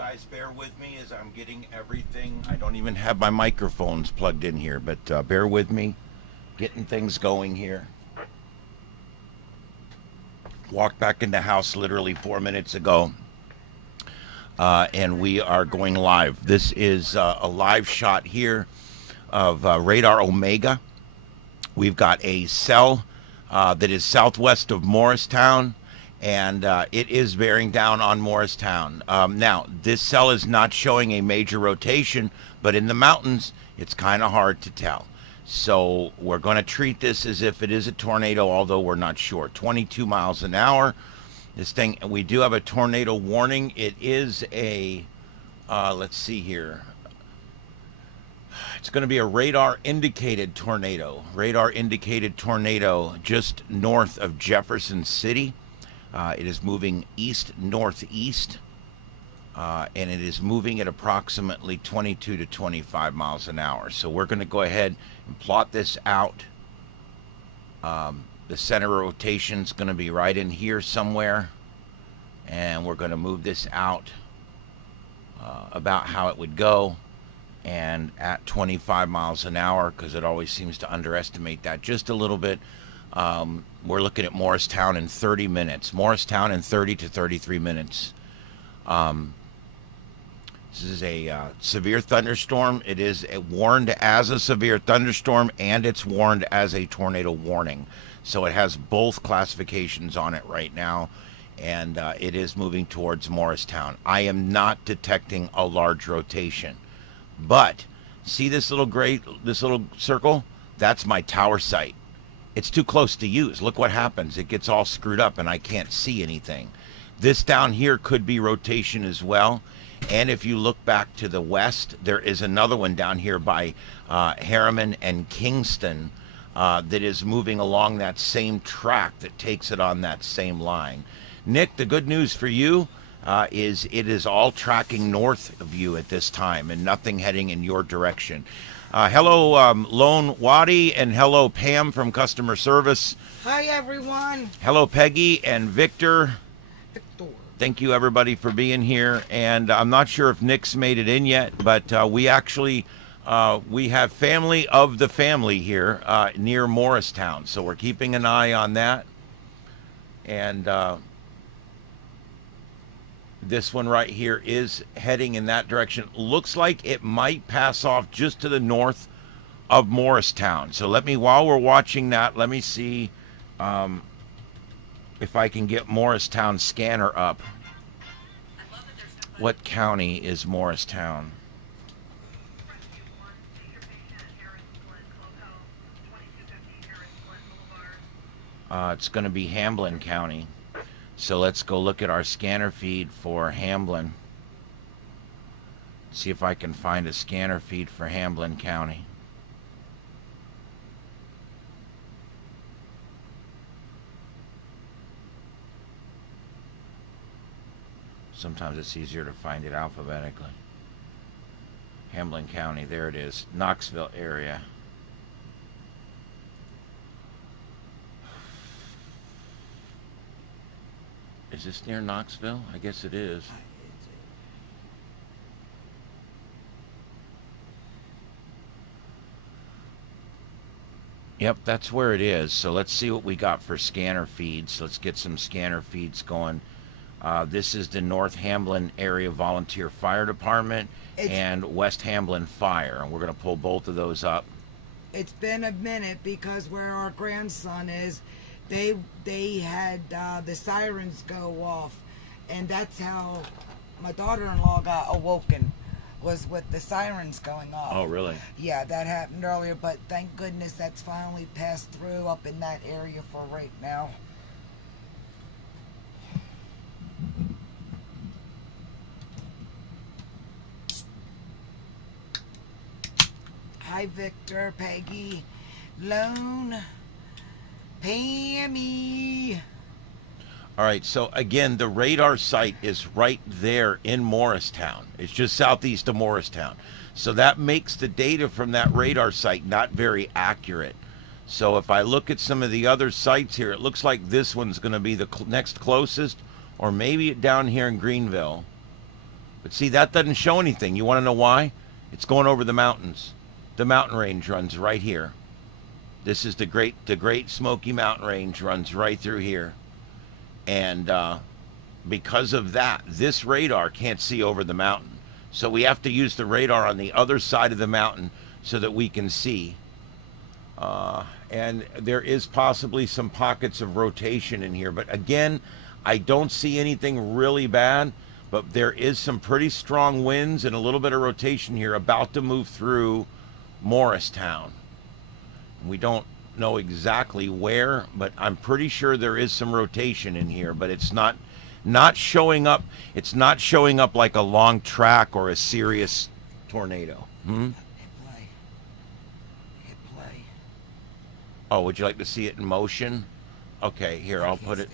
Guys, bear with me as I'm getting everything. I don't even have my microphones plugged in here, but bear with me. Getting things going here. Walked back in the house literally 4 minutes ago, and we are going live. This is a live shot here of Radar Omega. We've got a cell that is southwest of Morristown, and it is bearing down on Morristown. Now, this cell is not showing a major rotation, but in the mountains, it's kind of hard to tell. So we're going to treat this as if it is a tornado, although we're not sure. 22 miles an hour. This thing, we do have a tornado warning. It is a, let's see here. It's going to be a radar indicated tornado. Radar indicated tornado just north of Jefferson City. It is moving east northeast, and it is moving at approximately 22 to 25 miles an hour. So we're going to go ahead and plot this out. The center rotation is going to be right in here somewhere, and we're going to move this out about how it would go, and at 25 miles an hour, because it always seems to underestimate that just a little bit. We're looking at Morristown in 30 minutes. Morristown in 30 to 33 minutes. This is a severe thunderstorm. It is warned as a severe thunderstorm, and it's warned as a tornado warning. So it has both classifications on it right now, and it is moving towards Morristown. I am not detecting a large rotation, but see this little circle? That's my tower site. It's too close to use. Look what happens. It gets all screwed up and I can't see anything. This down here could be rotation as well. And if you look back to the west, there is another one down here by Harriman and Kingston that is moving along that same track that takes it on that same line. Nick, the good news for you is it is all tracking north of you at this time and nothing heading in your direction. Hello, Lone Waddy, and hello, Pam from customer service. Hi, everyone. Hello, Peggy and Victor. Victor. Thank you, everybody, for being here. And I'm not sure if Nick's made it in yet, but we actually we have family of the family here near Morristown, so we're keeping an eye on that. And this one right here is heading in that direction. Looks like it might pass off just to the north of Morristown. So while we're watching that, let me see if I can get Morristown scanner up. What county is Morristown? It's going to be Hamblin County. So let's go look at our scanner feed for Hamblin. See if I can find a scanner feed for Hamblin County. Sometimes it's easier to find it alphabetically. Hamblin County, there it is. Knoxville area. Is this near Knoxville? I guess it is. Yep, that's where it is. So let's see what we got for scanner feeds. Let's get some scanner feeds going. This is the North Hamblin Area Volunteer Fire Department and West Hamblin Fire. And we're going to pull both of those up. It's been a minute because where our grandson is, they had the sirens go off, and that's how my daughter-in-law got awoken, was with the sirens going off. Oh, really? Yeah, that happened earlier, but thank goodness that's finally passed through up in that area for right now. Hi, Victor, Peggy, Lone, Pammy. All right, so again, the radar site is right there in Morristown. It's just southeast of Morristown. So that makes the data from that radar site not very accurate. So if I look at some of the other sites here, it looks like this one's going to be the next closest, or maybe down here in Greenville. But see, that doesn't show anything. You want to know why? It's going over the mountains. The mountain range runs right here. This is the Great Smoky Mountain Range runs right through here. And because of that, this radar can't see over the mountain. So we have to use the radar on the other side of the mountain so that we can see. And there is possibly some pockets of rotation in here. But again, I don't see anything really bad. But there is some pretty strong winds and a little bit of rotation here about to move through Morristown. We don't know exactly where, but I'm pretty sure there is some rotation in here, but it's not showing up. It's not showing up like a long track or a serious tornado. Hit play. Hit play. Oh, would you like to see it in motion? Okay, here, I'll put it.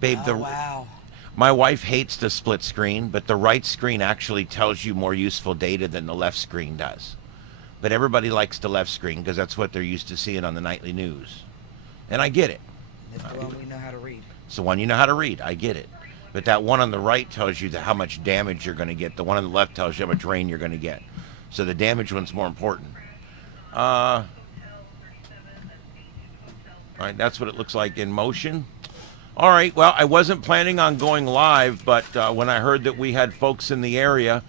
Babe, wow. My wife hates the split screen, but the right screen actually tells you more useful data than the left screen does. But everybody likes the left screen because that's what they're used to seeing on the nightly news. And I get it. That's the one we know how to read. It's the one you know how to read. I get it. But that one on the right tells you how much damage you're going to get. The one on the left tells you how much rain you're going to get. So the damage one's more important. All right, that's what it looks like in motion. All right, well, I wasn't planning on going live, but when I heard that we had folks in the area,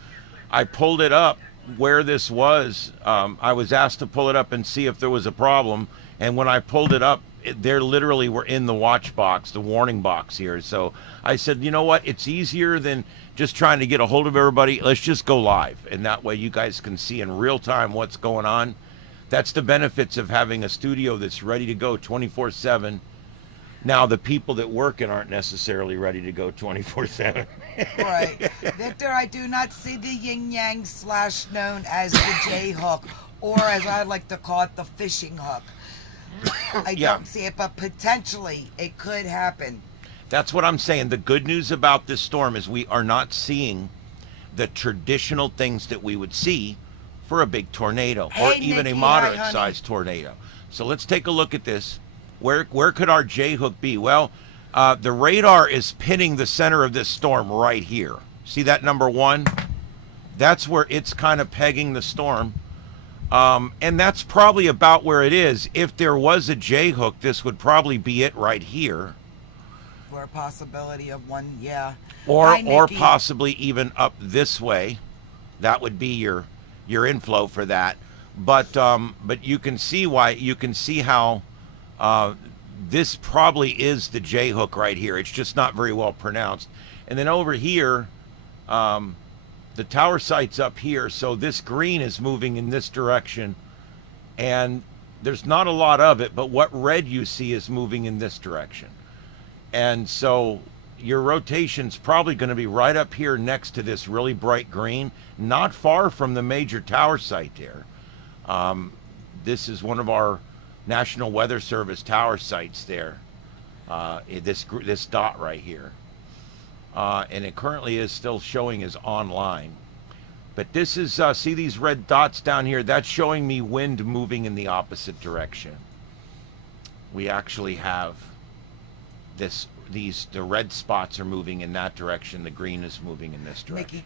I pulled it up where this was. I was asked to pull it up and see if there was a problem, and when I pulled it up, they literally were in the watch box, the warning box here. So I said, you know what, it's easier than just trying to get a hold of everybody. Let's just go live, and that way you guys can see in real time what's going on. That's the benefits of having a studio that's ready to go 24/7. Now, the people that work in aren't necessarily ready to go 24/7. Right. Victor, I do not see the yin-yang / known as the J-hook, or as I like to call it, the fishing hook. I don't see it, but potentially it could happen. That's what I'm saying. The good news about this storm is we are not seeing the traditional things that we would see for a big tornado, or even a moderate-sized tornado. So let's take a look at this. Where could our J-hook be? Well, the radar is pinning the center of this storm right here. See that number 1? That's where it's kind of pegging the storm. And that's probably about where it is. If there was a J-hook, this would probably be it right here. For a possibility of one, yeah. Or possibly even up this way. That would be your inflow for that. But you can see why. You can see how this probably is the J-hook right here. It's just not very well pronounced. And then over here, the tower site's up here, so this green is moving in this direction, and there's not a lot of it, but what red you see is moving in this direction. And so your rotation's probably going to be right up here next to this really bright green, not far from the major tower site there. This is one of our National Weather Service tower sites there, this dot right here. And it currently is still showing as online. But this is, see these red dots down here? That's showing me wind moving in the opposite direction. We actually have the red spots are moving in that direction. The green is moving in this direction.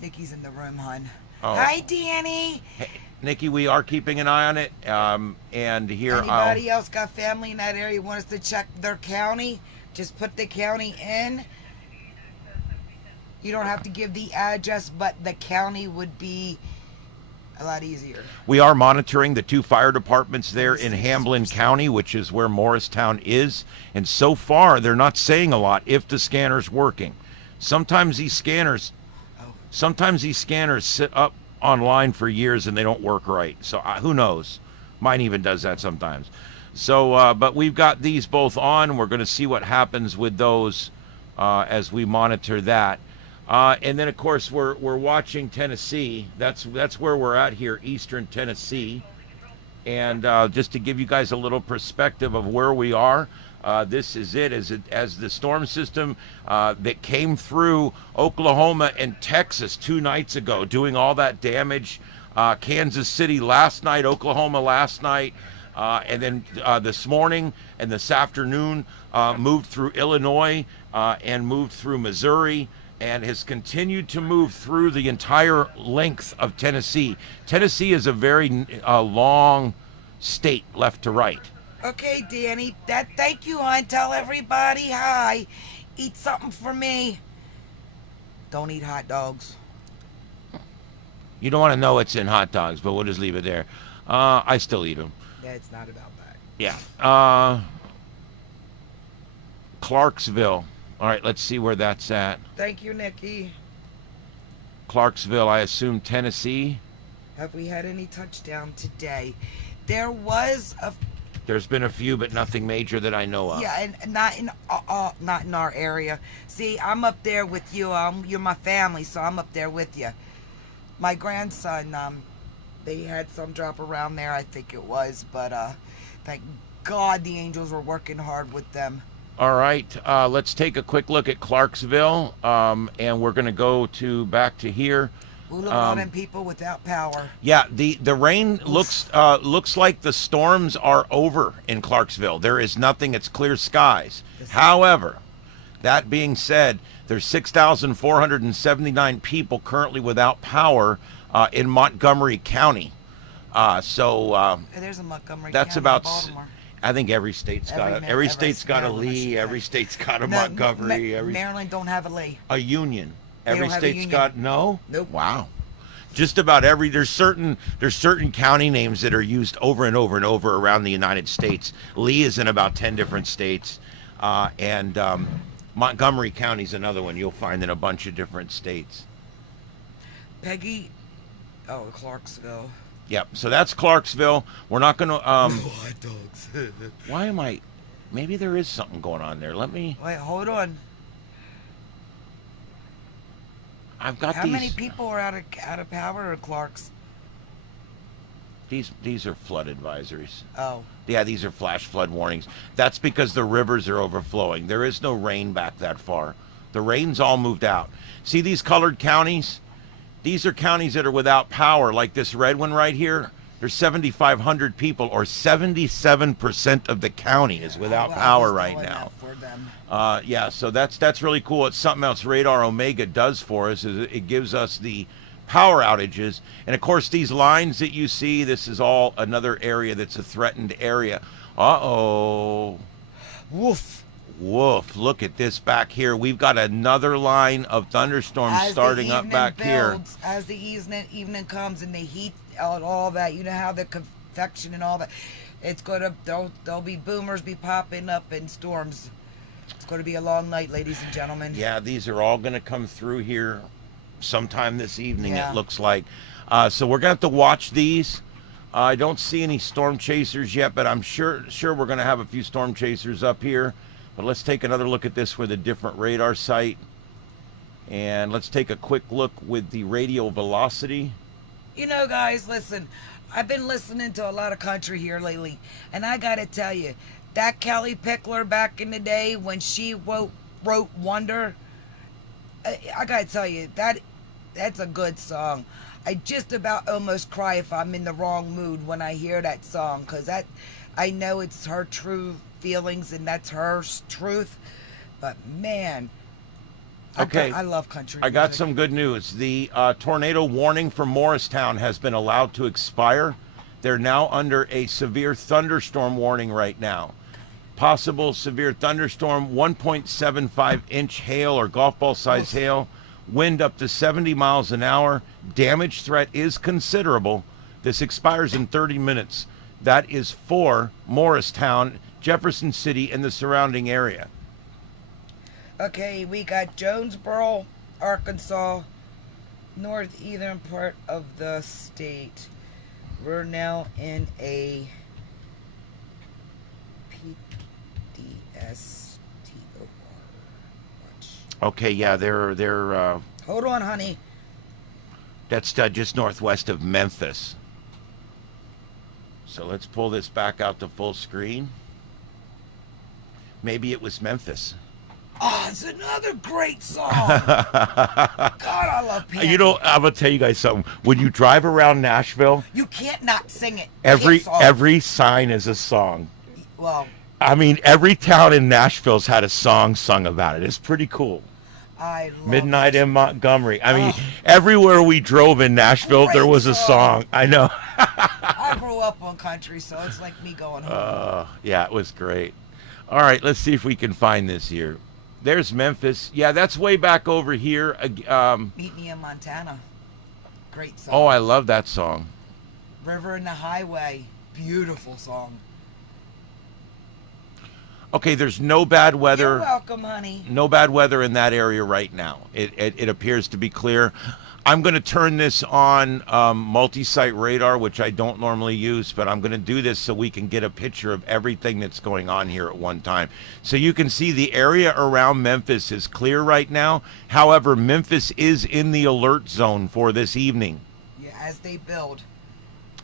Nikki's in the room, hon. Oh. Hi, Danny. Hey, Nikki, we are keeping an eye on it. And here, anybody else got family in that area want us to check their county? Just put the county in. You don't have to give the address, but the county would be a lot easier. We are monitoring the 2 fire departments there in Hamblin County, which is where Morristown is. And so far, they're not saying a lot if the scanner's working. Sometimes these scanners sit up online for years and they don't work right. So who knows? Mine even does that sometimes. So, but we've got these both on. We're going to see what happens with those as we monitor that. And then, of course, we're watching Tennessee. That's where we're at here, Eastern Tennessee. And just to give you guys a little perspective of where we are, this is it as the storm system that came through Oklahoma and Texas 2 nights ago, doing all that damage. Kansas City last night, Oklahoma last night. And then this morning and this afternoon moved through Illinois and moved through Missouri and has continued to move through the entire length of Tennessee. Tennessee is a very long state left to right. Okay, Danny. Thank you, hon. Tell everybody hi. Eat something for me. Don't eat hot dogs. You don't want to know what's in hot dogs, but we'll just leave it there. I still eat them. Yeah, it's not about that. Yeah. Clarksville. All right, let's see where that's at. Thank you, Nikki. Clarksville, I assume Tennessee. Have we had any touchdown today? There was a. There's been a few, but nothing major that I know of. Yeah, and not in our area. See, I'm up there with you. You're my family, so I'm up there with you. My grandson, they had some drop around there, I think it was, but thank God the Angels were working hard with them. All right, let's take a quick look at Clarksville, and we're going to go back to here. We'll look at all them people without power. Yeah, the rain looks like the storms are over in Clarksville. There is nothing. It's clear skies. However, that being said, there's 6,479 people currently without power in Montgomery County. There's a Montgomery that's County, about. Baltimore. I think every state's got every state's got a Lee. Every state's got a Montgomery. Maryland don't have a Lee. A Union. Every don't have a state's union. got no. Nope. Wow. Just about every there's certain county names that are used over and over and over around the United States. Lee is in about 10 different states, and Montgomery County's another one you'll find in a bunch of different states. Peggy, Clarksville. Yep. So that's Clarksville. We're not going to. Hot dogs. Why am I? Maybe there is something going on there. Let me. Wait, hold on. I've got How these. many people are out of power at Clark's? These are flood advisories. Oh. Yeah, these are flash flood warnings. That's because the rivers are overflowing. There is no rain back that far. The rain's all moved out. See these colored counties? These are counties that are without power, like this red one right here. There's 7,500 people, or 77% of the county is without power right now. For them. Yeah, so that's really cool. It's something else Radar Omega does for us. Is it gives us the power outages. And of course, these lines that you see, this is all another area that's a threatened area. Uh-oh. Woof. Woof. Look at this back here. We've got another line of thunderstorms starting up back here. As the evening comes and they heat out all that, you know how the convection and all that, it's going to, there'll be boomers be popping up in storms. It's going to be a long night, ladies and gentlemen. Yeah, these are all going to come through here sometime this evening, Yeah. it looks like. So we're going to have to watch these. I don't see any storm chasers yet, but I'm sure we're going to have a few storm chasers up here. But let's take another look at this with a different radar site. And let's take a quick look with the radial velocity. You know, guys, listen, I've been listening to a lot of country here lately, and I got to tell you, that Kelly Pickler back in the day when she wrote Wonder, I got to tell you, that's a good song. I just about almost cry if I'm in the wrong mood when I hear that song, because I know it's her true feelings and that's her truth, but man, Okay, I love country I got music. some good news. The tornado warning for Morristown has been allowed to expire. They're now under a severe thunderstorm warning right now. Possible severe thunderstorm, 1.75 inch hail or golf ball size hail, wind up to 70 miles an hour. Damage threat is considerable. This expires in 30 minutes. That is for Morristown, Jefferson City, and the surrounding area. Okay, we got Jonesboro, Arkansas, northeastern part of the state. We're now in a PDSTOR. Watch. Okay, yeah, they're Hold on, honey. that's just northwest of Memphis. So let's pull this back out to full screen. Maybe it was Memphis. Oh, it's another great song. God, I love Panic. You know, I'm gonna tell you guys something. When you drive around Nashville, You can't not sing it. every sign is a song. Well, I mean, every town in Nashville's had a song sung about it. It's pretty cool. I love Midnight it. in Montgomery. I mean, everywhere we drove in Nashville, there Great was a song. song. I know. I grew up on country, so it's like me going home. Yeah, it was great. All right, let's see if we can find this here. There's Memphis. Yeah, that's way back over here. Meet Me in Montana. Great song. Oh, I love that song. River and the Highway. Beautiful song. Okay, there's no bad weather. You're welcome, honey. No bad weather in that area right now. It appears to be clear. I'm going to turn this on multi-site radar, which I don't normally use, but I'm going to do this so we can get a picture of everything that's going on here at one time. So you can see the area around Memphis is clear right now. However, Memphis is in the alert zone for this evening. Yeah, as they build.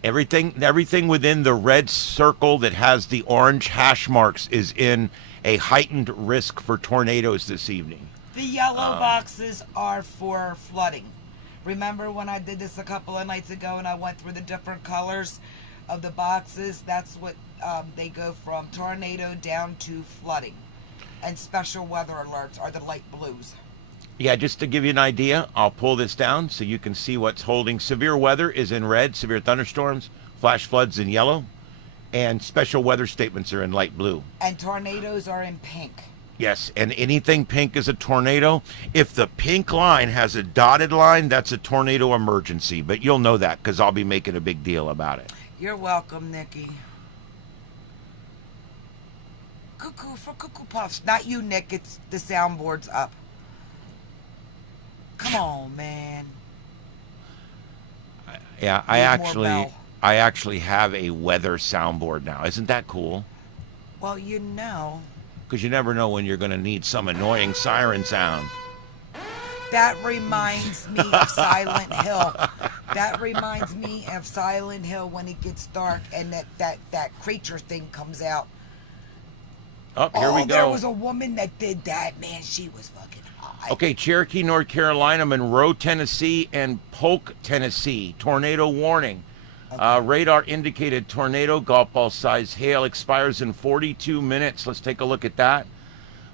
Everything within the red circle that has the orange hash marks is in a heightened risk for tornadoes this evening. The yellow boxes are for flooding. Remember when I did this a couple of nights ago and I went through the different colors of the boxes? That's what they go from tornado down to flooding. And special weather alerts are the light blues. Yeah, just to give you an idea, I'll pull this down so you can see what's holding. Severe weather is in red, severe thunderstorms, flash floods in yellow, and special weather statements are in light blue. And tornadoes are in pink. Yes, and anything pink is a tornado. If the pink line has a dotted line, that's a tornado emergency. But you'll know that because I'll be making a big deal about it. You're welcome, Nikki. Cuckoo for Cuckoo Puffs. Not you, Nick. It's the soundboard's up. Come on, man. Yeah, I actually have a weather soundboard now. Isn't that cool? Well, you know. Because you never know when you're going to need some annoying siren sound. That reminds me of Silent Hill. That reminds me of Silent Hill when it gets dark and that creature thing comes out. Oh, here we go. There was a woman that did that. Man, she was fucking hot. Okay, Cherokee, North Carolina, Monroe, Tennessee, and Polk, Tennessee. Tornado warning. Okay. Radar indicated tornado, golf ball size hail expires in 42 minutes. Let's take a look at that.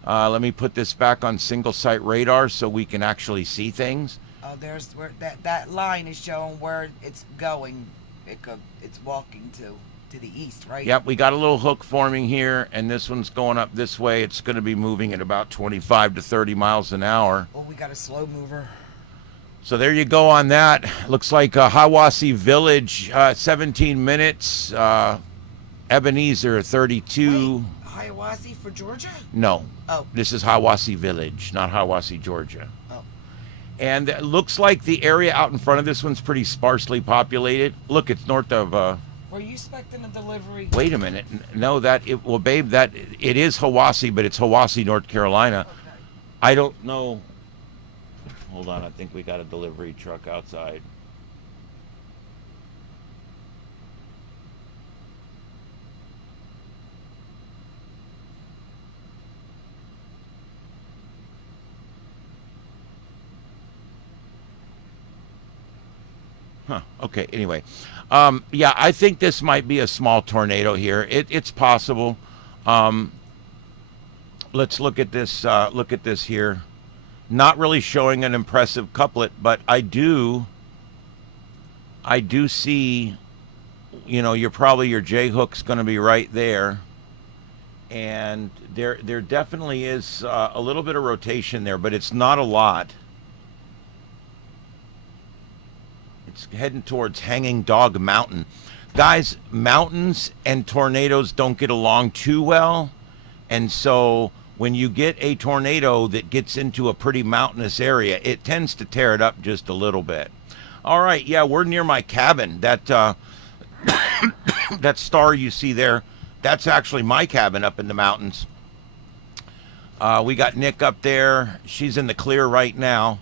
Let me put this back on single site radar so we can actually see things. Oh, there's where that line is showing where it's going. It's walking to the east, right? Yep, we got a little hook forming here, and this one's going up this way. It's going to be moving at about 25 to 30 miles an hour. Well, we got a slow mover. So there you go on that. Looks like Hiwassee Village, 17 minutes. Ebenezer, 32. Wait, Hiwassee for Georgia? No. Oh. This is Hiwassee Village, not Hiwassee, Georgia. Oh. And it looks like the area out in front of this one's pretty sparsely populated. Look, it's north of... Were you expecting a delivery? Wait a minute. No, babe, it is Hiwassee, but it's Hiwassee, North Carolina. Okay. I don't know. Hold on, I think we got a delivery truck outside. Huh. Okay. Anyway, yeah, I think this might be a small tornado here. It's possible. Let's look at this. Look at this here. Not really showing an impressive couplet, but I do see. You know, your J hook's going to be right there, and there definitely is a little bit of rotation there, but it's not a lot. It's heading towards Hanging Dog Mountain. Guys, mountains and tornadoes don't get along too well. And so when you get a tornado that gets into a pretty mountainous area, it tends to tear it up just a little bit. All right, yeah, we're near my cabin. That that star you see there, that's actually my cabin up in the mountains. We got Nick up there. She's in the clear right now.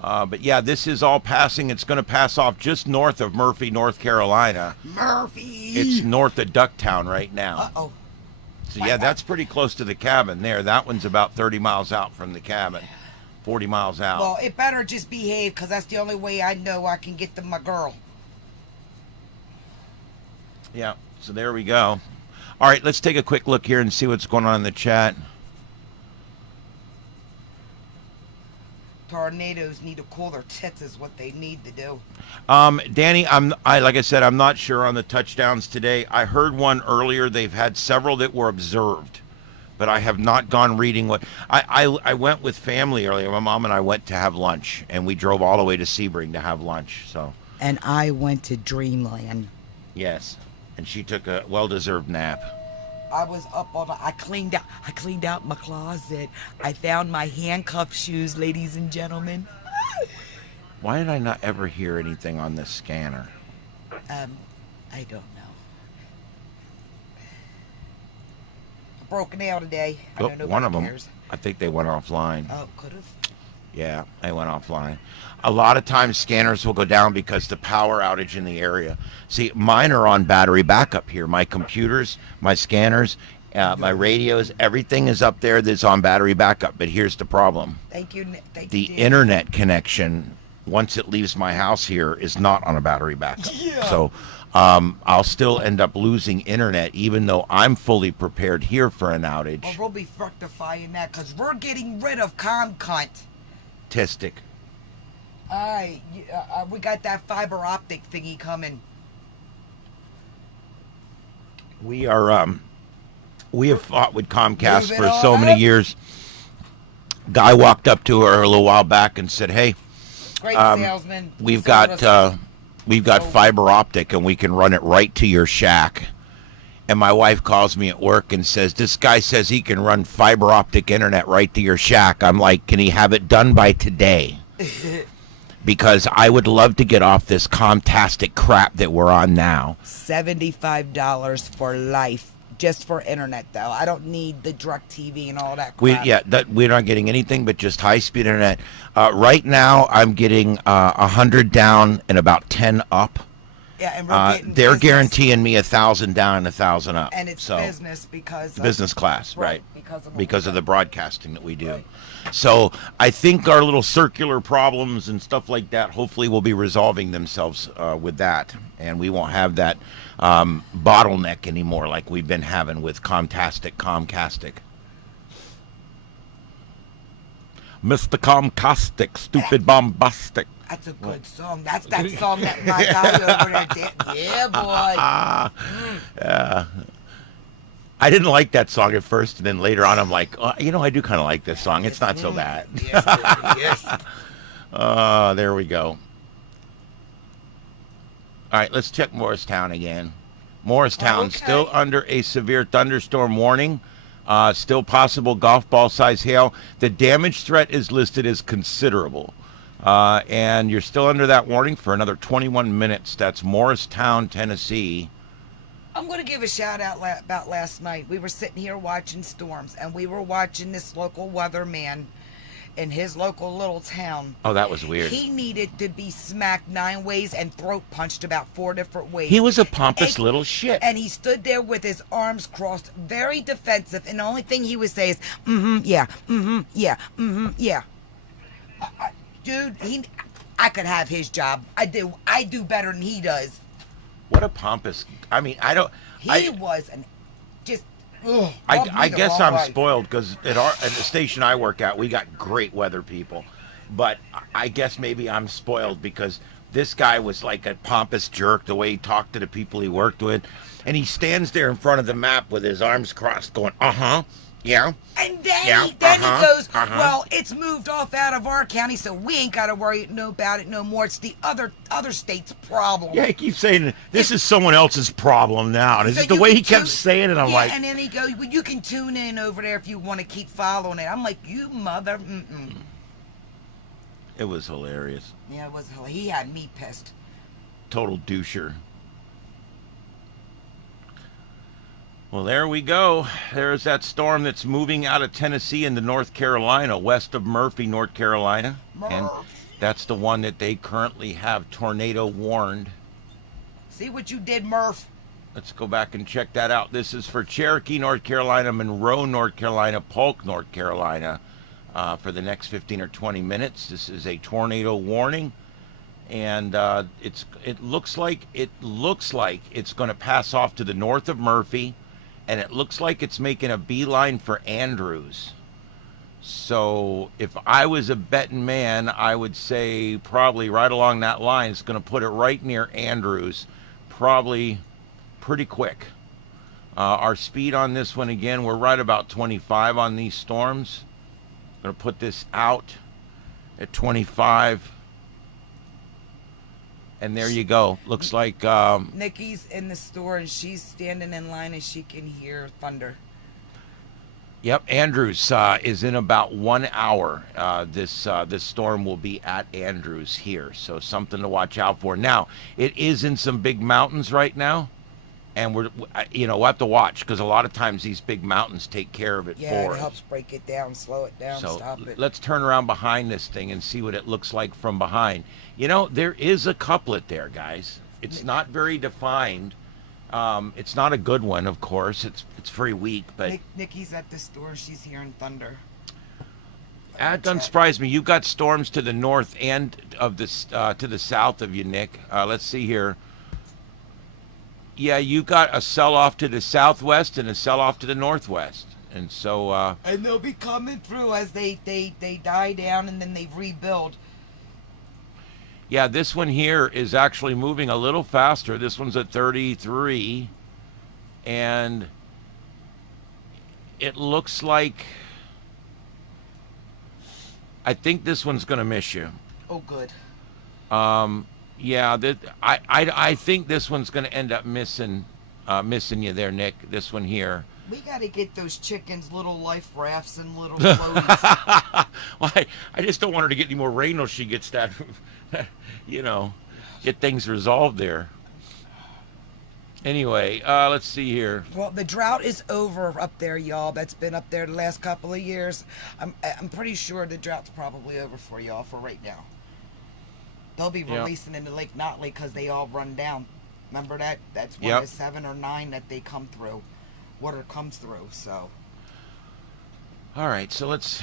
But yeah, this is all passing. It's going to pass off just north of Murphy, North Carolina. Murphy! It's north of Ducktown right now. Uh-oh. So yeah, that's pretty close to the cabin there. That one's about 30 miles out from the cabin. 40 miles out. Well, it better just behave, because that's the only way I know I can get to my girl. Yeah, so there we go. All right, let's take a quick look here and see what's going on in the chat. Tornadoes need to cool their tits is what they need to do. Danny, like I said, I'm not sure on the touchdowns today. I heard one earlier. They've had several that were observed, but I have not gone reading what. I went with family earlier. My mom and I went to have lunch, and we drove all the way to Sebring to have lunch. So. And I went to Dreamland. Yes, and she took a well-deserved nap. I was up all night. I cleaned out my closet. I found my handcuff shoes, ladies and gentlemen. Why did I not ever hear anything on this scanner? I don't know. Broken out today. I don't know. One of them, cares. I think they went offline. Oh, could have. Yeah, they went offline. A lot of times scanners will go down because the power outage in the area. See, mine are on battery backup here. My computers, my scanners, my radios, everything is up there that's on battery backup. But here's the problem. Thank you. The internet connection, once it leaves my house here, is not on a battery backup. Yeah. So I'll still end up losing internet, even though I'm fully prepared here for an outage. Well, we'll be fructifying that, because we're getting rid of ComCunt. Tistic. We got that fiber optic thingy coming. We have fought with Comcast Moving for so on many up. years. Guy walked up to her a little while back and said, "Hey, Great salesman. we've got fiber optic and we can run it right to your shack." And my wife calls me at work and says, "This guy says he can run fiber optic internet right to your shack." I'm like, "Can he have it done by today?" Because I would love to get off this Comtastic crap that we're on now. $75 for life, just for internet, though. I don't need the DirecTV and all that crap. We're not getting anything but just high-speed internet. Right now, I'm getting 100 down and about 10 up. Yeah, and we're getting they're business. guaranteeing me 1,000 down and 1,000 up. And it's business because business class, right? Because of the broadcasting that we do. Right. So I think our little circular problems and stuff like that hopefully will be resolving themselves with that, and we won't have that bottleneck anymore like we've been having with Comcastic. Mr. Comcastic, stupid bombastic. That's a good song. That's that song that my guy over there did. Yeah, boy. I didn't like that song at first, and then later on I'm like, oh, I do kind of like this song. It's not so bad. Yes. There we go. All right, let's check Morristown again. Morristown, still under a severe thunderstorm warning. Still possible golf ball size hail. The damage threat is listed as considerable. And you're still under that warning for another 21 minutes. That's Morristown, Tennessee. I'm going to give a shout out about last night. We were sitting here watching storms, and we were watching this local weatherman in his local little town. Oh, that was weird. He needed to be smacked 9 ways and throat punched about 4 different ways. He was a pompous little shit. And he stood there with his arms crossed, very defensive, and the only thing he would say is, yeah. Dude, I could have his job. I do better than he does. What a pompous. I mean, I don't. He was an just. Ugh, I guess I'm spoiled because at the station I work at, we got great weather people. But I guess maybe I'm spoiled because this guy was like a pompous jerk the way he talked to the people he worked with. And he stands there in front of the map with his arms crossed going, yeah. And then he goes, well, it's moved off out of our county, so we ain't got to worry about it no more. It's the other state's problem. Yeah, he keeps saying, this is someone else's problem now. And it's just the way he kept saying it, I'm like... and then he goes, well, you can tune in over there if you want to keep following it. I'm like, you mother... It was hilarious. Yeah, it was hilarious. He had me pissed. Total doucher. Well, there we go. There's that storm that's moving out of Tennessee into North Carolina, west of Murphy, North Carolina. And that's the one that they currently have tornado warned. See what you did, Murph? Let's go back and check that out. This is for Cherokee, North Carolina, Monroe, North Carolina, Polk, North Carolina, for the next 15 or 20 minutes. This is a tornado warning, and it looks like it's going to pass off to the north of Murphy, and it looks like it's making a beeline for Andrews. So if I was a betting man, I would say probably right along that line. It's going to put it right near Andrews, probably pretty quick. Our speed on this one, again, we're right about 25 on these storms. I'm going to put this out at 25. And there you go. Looks like Nikki's in the store and she's standing in line and she can hear thunder. Yep, Andrews is in about 1 hour. This storm will be at Andrews here, so something to watch out for. Now, it is in some big mountains right now, and we'll have to watch because a lot of times these big mountains take care of it Yeah, for it us. helps break it down, slow it down, So stop it. let's turn around behind this thing and see what it looks like from behind. There is a couplet there, guys. It's not very defined. It's not a good one, of course. It's very weak, but Nikki's at the store. She's hearing thunder. that doesn't surprise me. You've got storms to the north and of this to the south of you, Nick. Let's see here. Yeah, you got a sell-off to the southwest and a sell-off to the northwest, and so. And they'll be coming through as they die down and then they rebuild. Yeah, this one here is actually moving a little faster. This one's at 33, and it looks like I think this one's going to miss you. Oh, good. Yeah, I think this one's going to end up missing you there, Nick. This one here. We got to get those chickens little life rafts and little floaties. Well, I just don't want her to get any more rain till she gets that, get things resolved there. Anyway, let's see here. Well, the drought is over up there, y'all. That's been up there the last couple of years. I'm pretty sure the drought's probably over for y'all for right now. They'll be releasing into Lake Notley because they all run down. Remember that? That's one of 7 or 9 that they come through. Water comes through, so. All right, so let's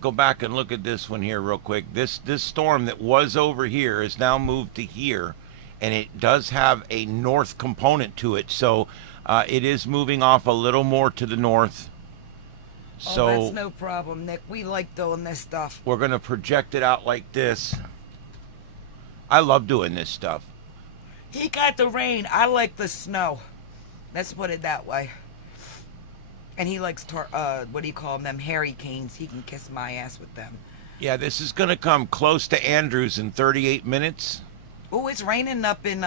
go back and look at this one here real quick. This storm that was over here is now moved to here, and it does have a north component to it, so it is moving off a little more to the north. So that's no problem, Nick. We like doing this stuff. We're going to project it out like this. I love doing this stuff. He got the rain. I like the snow. Let's put it that way. And he likes, what do you call them, hurricanes. He can kiss my ass with them. Yeah, this is going to come close to Andrews in 38 minutes. Oh, it's raining up in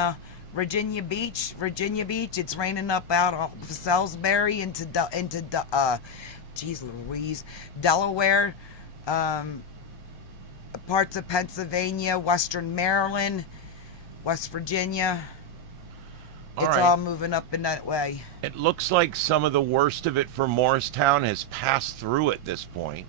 Virginia Beach. It's raining up out of Salisbury into geez Louise, Delaware, parts of Pennsylvania, Western Maryland, West Virginia. It's all moving up in that way. It looks like some of the worst of it for Morristown has passed through at this point.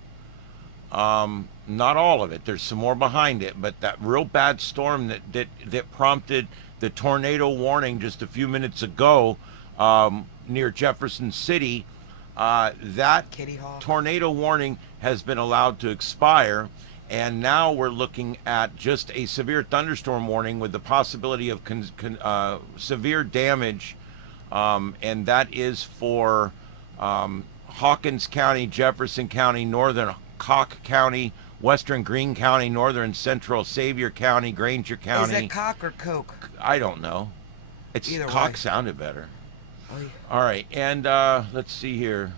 Not all of it. There's some more behind it, but that real bad storm that prompted the tornado warning just a few minutes ago near Jefferson City, that Kitty Hawk. Tornado warning has been allowed to expire. And now we're looking at just a severe thunderstorm warning with the possibility of severe damage, and that is for Hawkins County, Jefferson County, Northern Cocke County, Western Greene County, Northern Central Xavier County, Granger County. Is it Cock or Coke? I don't know. Either Cocke way. sounded better. Oh, yeah. All right, and let's see here.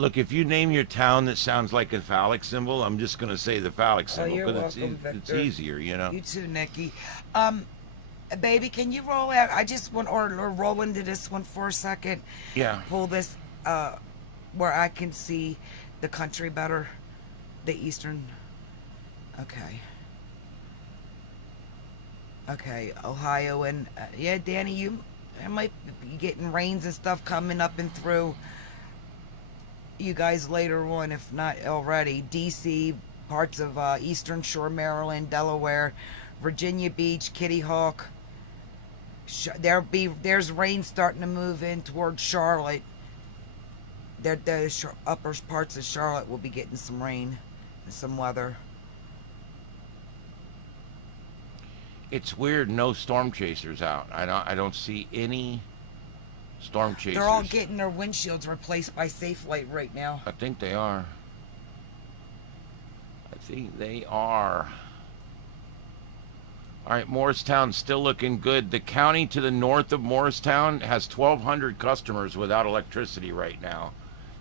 Look, if you name your town that sounds like a phallic symbol, I'm just going to say the phallic symbol you're because welcome, it's Victor. easier, You too, Nikki. Baby, can you roll out? I just want or roll into this one for a second. Yeah. Pull this where I can see the country better, the eastern. Okay, Ohio and yeah, Danny, you might be getting rains and stuff coming up and through. You guys later on, if not already. DC, parts of Eastern Shore, Maryland, Delaware, Virginia Beach, Kitty Hawk. There's rain starting to move in towards Charlotte. The upper parts of Charlotte will be getting some rain and some weather. It's weird, no storm chasers out. I don't see any storm chasers. They're all getting their windshields replaced by Safe Light right now. I think they are. All right, Morristown's still looking good. The county to the north of Morristown has 1,200 customers without electricity right now.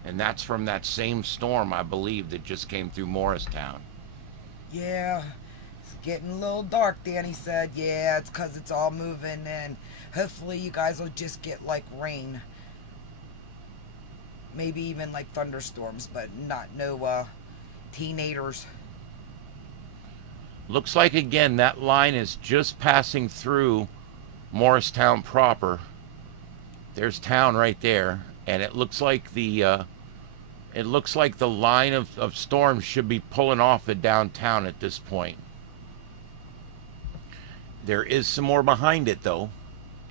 And that's from that same storm, I believe, that just came through Morristown. Yeah, it's getting a little dark, Danny said. Yeah, it's because it's all moving in. Hopefully you guys will just get like rain. Maybe even like thunderstorms, but no teenagers. Looks like, again, that line is just passing through Morristown proper. There's town right there, and it looks like the line of storms should be pulling off of downtown at this point. There is some more behind it, though.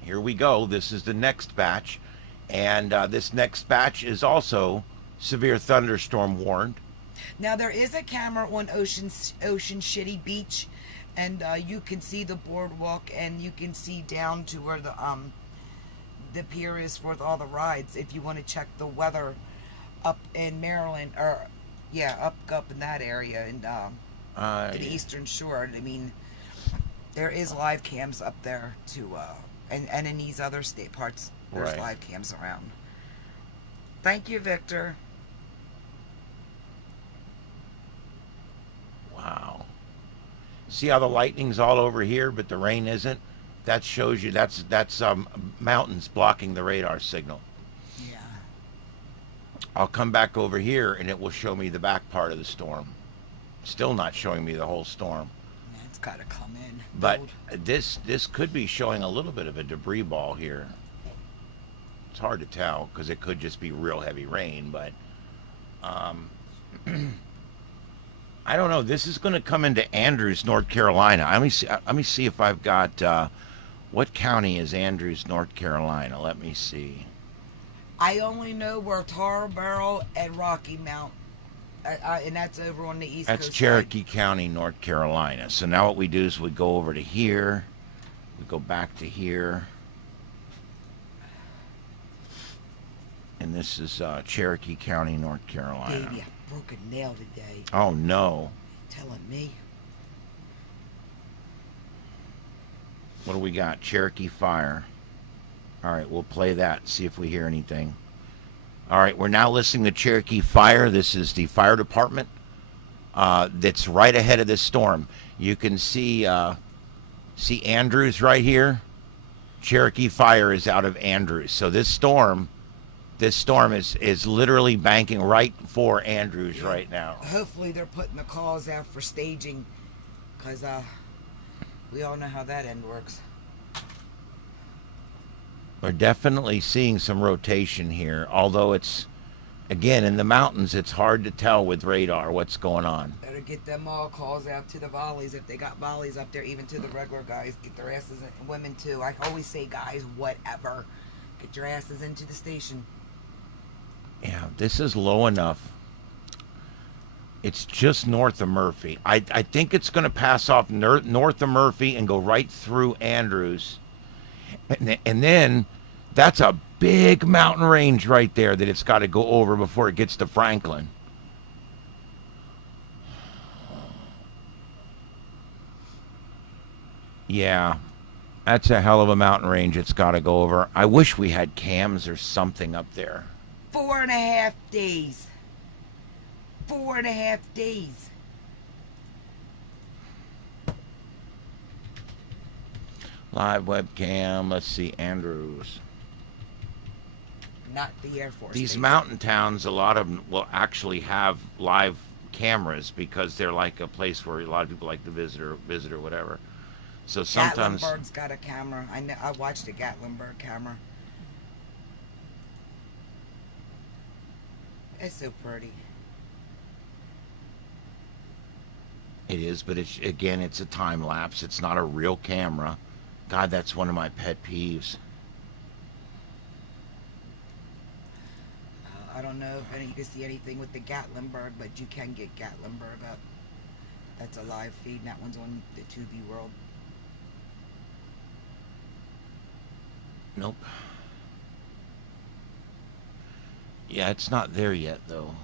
Here we go. This is the next batch, and this next batch is also severe thunderstorm warned. Now there is a camera on Ocean Shitty Beach, and you can see the boardwalk, and you can see down to where the pier is for all the rides. If you want to check the weather up in Maryland, or yeah, up in that area, and to the Eastern Shore. I mean, there is live cams up there too, and in these other state parts, there's Right. live cams around. Thank you, Victor. Wow. See how the lightning's all over here, but the rain isn't? That shows you that's mountains blocking the radar signal. Yeah. I'll come back over here and it will show me the back part of the storm. Still not showing me the whole storm. Man, it's got to come in. But Cold. this could be showing a little bit of a debris ball here. It's hard to tell because it could just be real heavy rain, but I don't know. This is going to come into Andrews, North Carolina. Let me see if I've got what county is Andrews, North Carolina. Let me see. I only know where Tar Barrel and Rocky Mount, and that's over on the East Coast. That's Cherokee County, North Carolina. So now what we do is we go over to here. We go back to here. And this is Cherokee County, North Carolina. Baby, I broke a nail today. Oh, no. Telling me. What do we got? Cherokee Fire. All right, we'll play that, see if we hear anything. All right, we're now listening to Cherokee Fire. This is the fire department that's right ahead of this storm. You can see Andrews right here. Cherokee Fire is out of Andrews. So this storm is literally banking right for Andrews right now. Hopefully they're putting the calls out for staging, because we all know how that end works. We're definitely seeing some rotation here, although it's, again, in the mountains, it's hard to tell with radar what's going on. Better get them all calls out to the volleys, if they got volleys up there, even to the regular guys. Get their asses in, women too. I always say guys, whatever. Get your asses into the station. Yeah, this is low enough. It's just north of Murphy. I think it's going to pass off north of Murphy and go right through Andrews. And then that's a big mountain range right there that it's got to go over before it gets to Franklin. Yeah, that's a hell of a mountain range it's got to go over. I wish we had cams or something up there. 4.5 days. 4.5 days. Live webcam. Let's see, Andrews. Not the Air Force. These base. mountain towns, a lot of them will actually have live cameras because they're like a place where a lot of people like to visit or whatever. So sometimes Gatlinburg's got a camera. I watched a Gatlinburg camera. It's so pretty. It is, but it's again, it's a time lapse. It's not a real camera. God, that's one of my pet peeves. I don't know if you can see anything with the Gatlinburg, but you can get Gatlinburg up. That's a live feed, and that one's on the Tubi World. Nope. Yeah, it's not there yet, though.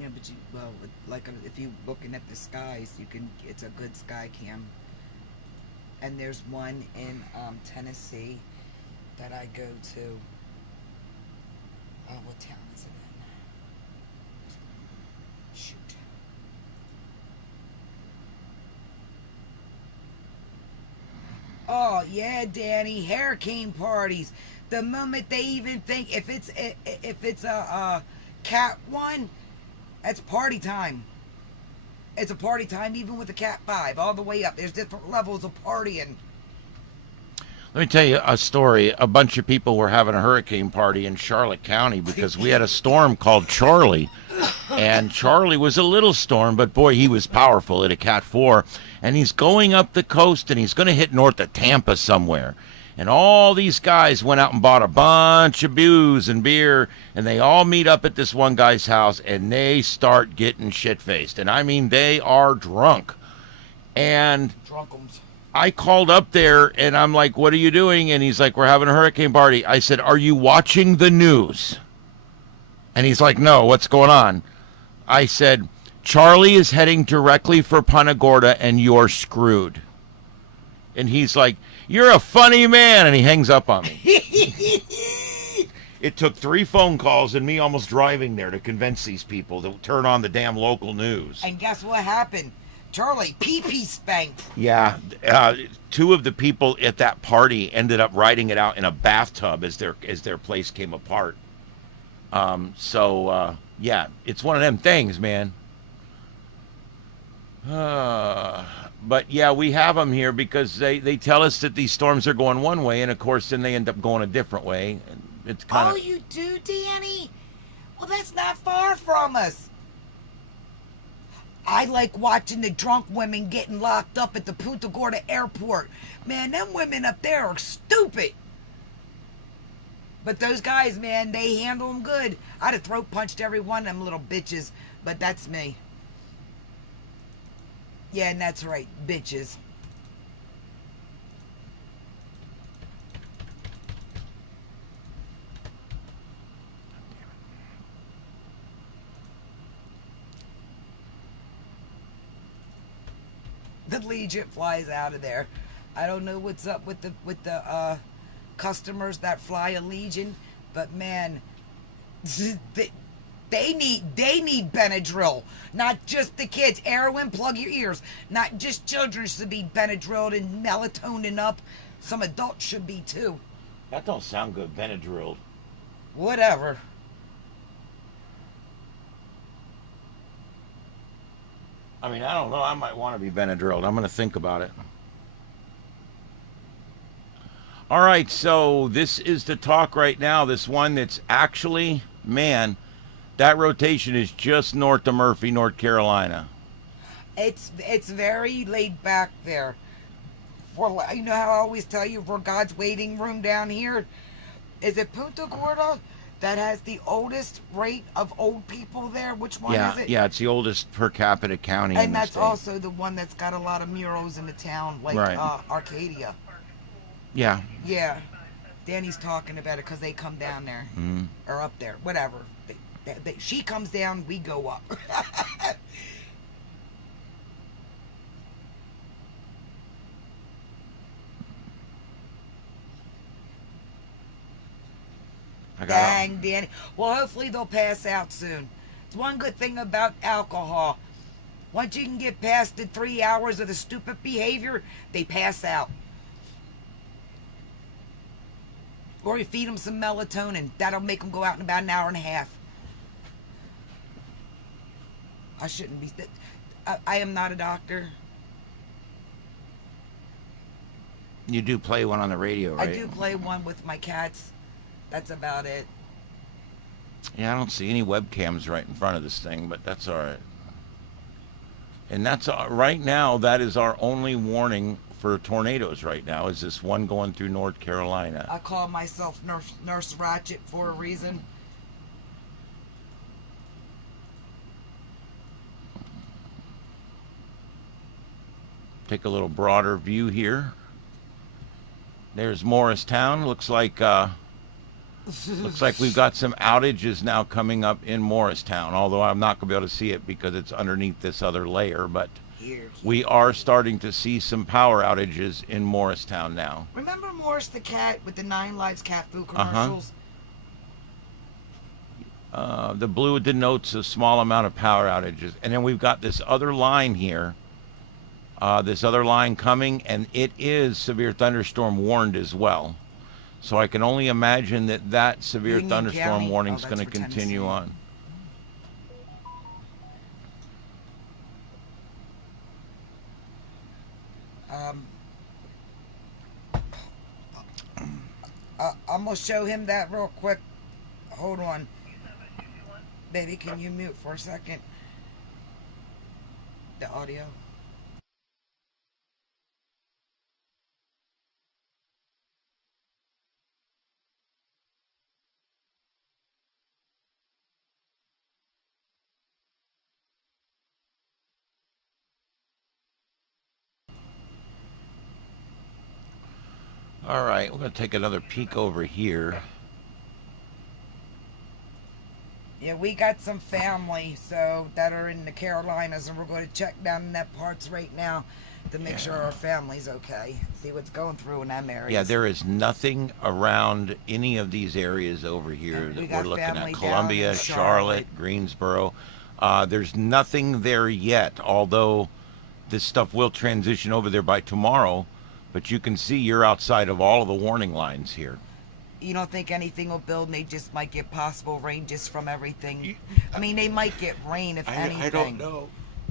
Yeah, but like if you looking at the skies, you can. It's a good sky cam. And there's one in Tennessee that I go to. What town is it in? Shoot. Oh yeah, Danny, hurricane parties. The moment they even think if it's a cat one, that's party time. It's a party time even with the cat 5 all the way up. There's different levels of partying. Let me tell you a story. A bunch of people were having a hurricane party in Charlotte County because we had a storm called Charlie. And Charlie was a little storm, but boy, he was powerful at a Cat 4. And he's going up the coast, and he's going to hit north of Tampa somewhere. And all these guys went out and bought a bunch of booze and beer, and they all meet up at this one guy's house, and they start getting shit-faced. And I mean, they are drunk. And Drunkums. I called up there, and I'm like, what are you doing? And he's like, we're having a hurricane party. I said, are you watching the news? And he's like, no, what's going on? I said, Charlie is heading directly for Punta Gorda, and you're screwed. And he's like, you're a funny man. And he hangs up on me. It took 3 phone calls and me almost driving there to convince these people to turn on the damn local news. And guess what happened? Charlie pee-pee spanked. Yeah, 2 of the people at that party ended up riding it out in a bathtub as their place came apart. Yeah, it's one of them things, man. But yeah, we have them here because they tell us that these storms are going one way, and of course then they end up going a different way. It's kind of. Oh, you do, Danny? Well, that's not far from us. I like watching the drunk women getting locked up at the Punta Gorda airport. Man, them women up there are stupid. But those guys, man, they handle them good. I'd have throat punched every one of them little bitches, but that's me. Yeah, and that's right, bitches. The Legion flies out of there. I don't know what's up with the customers that fly a Legion, but man, they need Benadryl. Not just the kids. Erwin, plug your ears. Not just children should be Benadrylled and melatonin up. Some adults should be too. That don't sound good, Benadryl. Whatever. I mean, I don't know. I might want to be Benadrylled. I'm going to think about it. All right, so this is the talk right now. This one that's actually, man, that rotation is just north of Murphy, North Carolina. It's very laid back there. For, you know how I always tell you, for God's waiting room down here, is it Punta Gorda that has the oldest rate of old people there? Which one is it? Yeah, it's the oldest per capita county in And the that's state. also the one that's got a lot of murals in the town, like Right. Arcadia. Yeah. Yeah. Danny's talking about it because they come down there. Mm-hmm. Or up there. Whatever. She comes down, we go up. Dang, Danny. Well, hopefully they'll pass out soon. It's one good thing about alcohol. Once you can get past the 3 hours of the stupid behavior, they pass out. Or you feed them some melatonin. That'll make them go out in about an hour and a half. I shouldn't be... I am not a doctor. You do play one on the radio, right? I do play one with my cats. That's about it. Yeah, I don't see any webcams right in front of this thing, but that's all right. And that's right now, that is our only warning for tornadoes right now, is this one going through North Carolina. I call myself Nurse Ratchet for a reason. Take a little broader view here. There's Morristown. Looks like we've got some outages now coming up in Morristown, although I'm not going to be able to see it because it's underneath this other layer, but we are starting to see some power outages in Morristown now. Remember Morris the cat with the 9 Lives cat food commercials? The blue denotes a small amount of power outages. And then we've got this other line here, this other line coming, and it is severe thunderstorm warned as well. So I can only imagine that severe Union thunderstorm County. warning is Oh, going to that's for continue Tennessee. on. I'm gonna show him that real quick. Hold on, baby. Can you mute for a second? The audio. All right, we're going to take another peek over here. Yeah, we got some family that are in the Carolinas, and we're going to check down in that parts right now to make sure our family's okay. See what's going through in them areas. Yeah, there is nothing around any of these areas over here And we that got we're looking family at. down Columbia, in Charlotte, Greensboro. There's nothing there yet, although this stuff will transition over there by tomorrow. But you can see you're outside of all of the warning lines here. You don't think anything will build, and they just might get possible rain just from everything? I mean, they might get rain if anything. I don't know.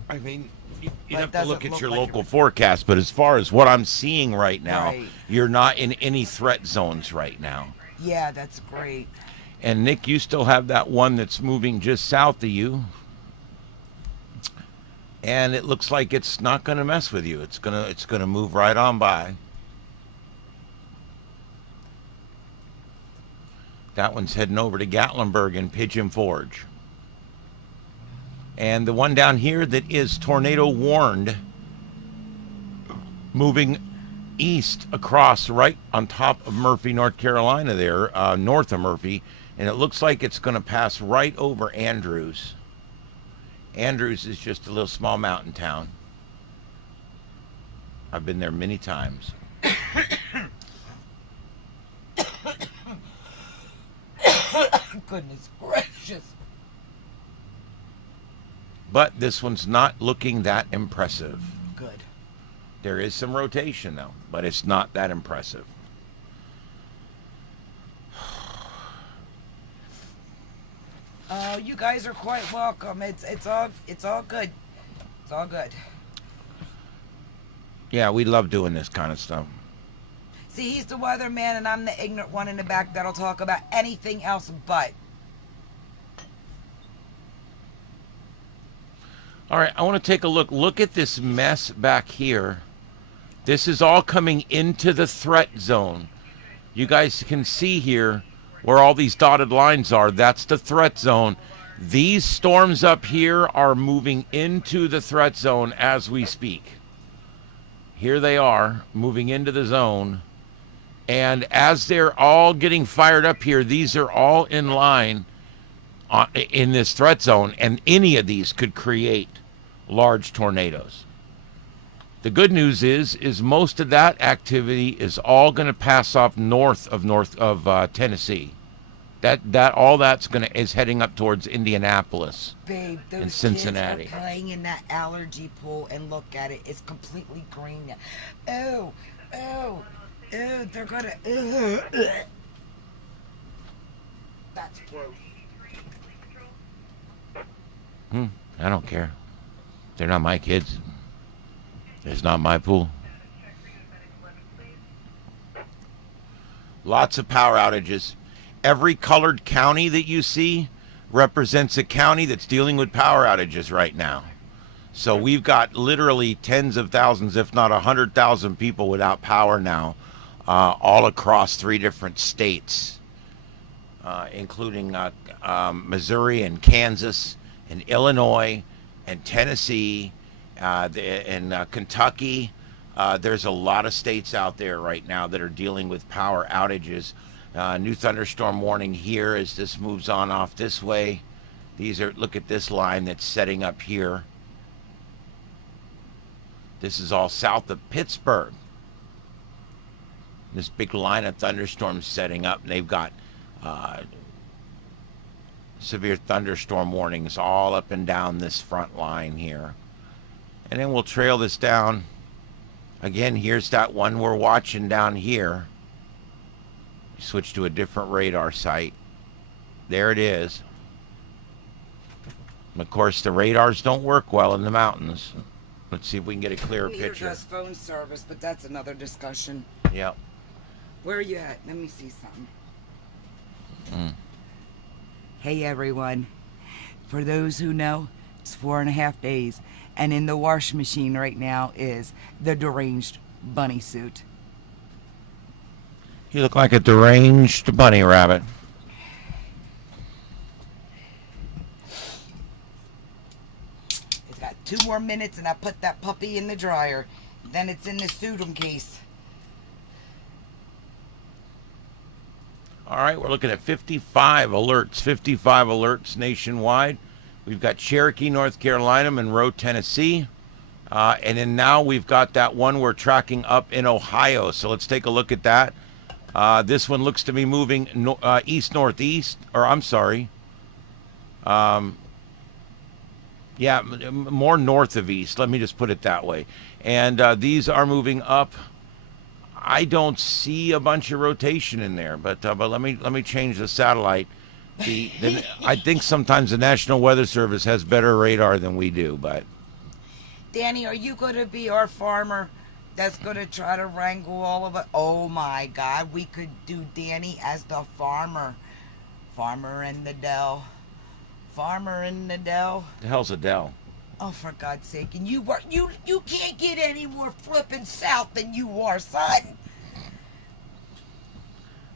I mean, you'd But have it to look doesn't at look your like local it. forecast. But as far as what I'm seeing right now, Right. you're not in any threat zones right now. Yeah, that's great. And Nick, you still have that one that's moving just south of you. And it looks like it's not going to mess with you. It's gonna move right on by. That one's heading over to Gatlinburg and Pigeon Forge. And the one down here that is tornado warned, moving east across right on top of Murphy, North Carolina there, north of Murphy. And it looks like it's going to pass right over Andrews. Andrews is just a little small mountain town. I've been there many times. Goodness gracious. But this one's not looking that impressive. Good. There is some rotation though, but it's not that impressive. Oh, you guys are quite welcome. It's all good. It's all good. Yeah, we love doing this kind of stuff. See, he's the weatherman, and I'm the ignorant one in the back that'll talk about anything else but. All right, I want to take a look. Look at this mess back here. This is all coming into the threat zone. You guys can see here where all these dotted lines are. That's the threat zone. These storms up here are moving into the threat zone as we speak. Here they are, moving into the zone. And as they're all getting fired up here, these are all in line in this threat zone, and any of these could create large tornadoes. The good news is most of that activity is all going to pass off north of Tennessee. That all that's is heading up towards Indianapolis. Babe, those and Cincinnati. kids are playing in that allergy pool, and look at it. It's completely green now. Oh, oh, oh, they're gonna. That's gross. I don't care. They're not my kids. It's not my pool. Lots of power outages. Every colored county that you see represents a county that's dealing with power outages right now. So we've got literally tens of thousands, if not 100,000 people without power now, all across 3 different states, including Missouri and Kansas and Illinois and Tennessee and Kentucky. There's a lot of states out there right now that are dealing with power outages. New thunderstorm warning here as this moves on off this way. Look at this line that's setting up here. This is all south of Pittsburgh. This big line of thunderstorms setting up, and they've got severe thunderstorm warnings all up and down this front line here. And then we'll trail this down. Again, here's that one we're watching down here. Switch to a different radar site. There it is. And of course, the radars don't work well in the mountains. Let's see if we can get a clearer picture. Neither does phone service, but that's another discussion. Yep. Where are you at? Let me see something. Hey everyone. For those who know, it's 4.5 days, and in the wash machine right now is the deranged bunny suit. You look like a deranged bunny rabbit. It's got 2 more minutes and I put that puppy in the dryer. Then it's in the Sudum case. All right, we're looking at 55 alerts nationwide. We've got Cherokee, North Carolina, Monroe, Tennessee. And then now we've got that one we're tracking up in Ohio. So let's take a look at that. This one looks to be moving east-northeast, or I'm sorry. Yeah, more north of east. Let me just put it that way. And these are moving up. I don't see a bunch of rotation in there, but let me change the satellite. I think sometimes the National Weather Service has better radar than we do, but. Danny, are you going to be our farmer that's going to try to wrangle all of it? Oh my God, we could do Danny as the farmer. Farmer in the Dell. Farmer in the Dell. The hell's a Dell? Oh, for God's sake. And you can't get any more flipping south than you are, son.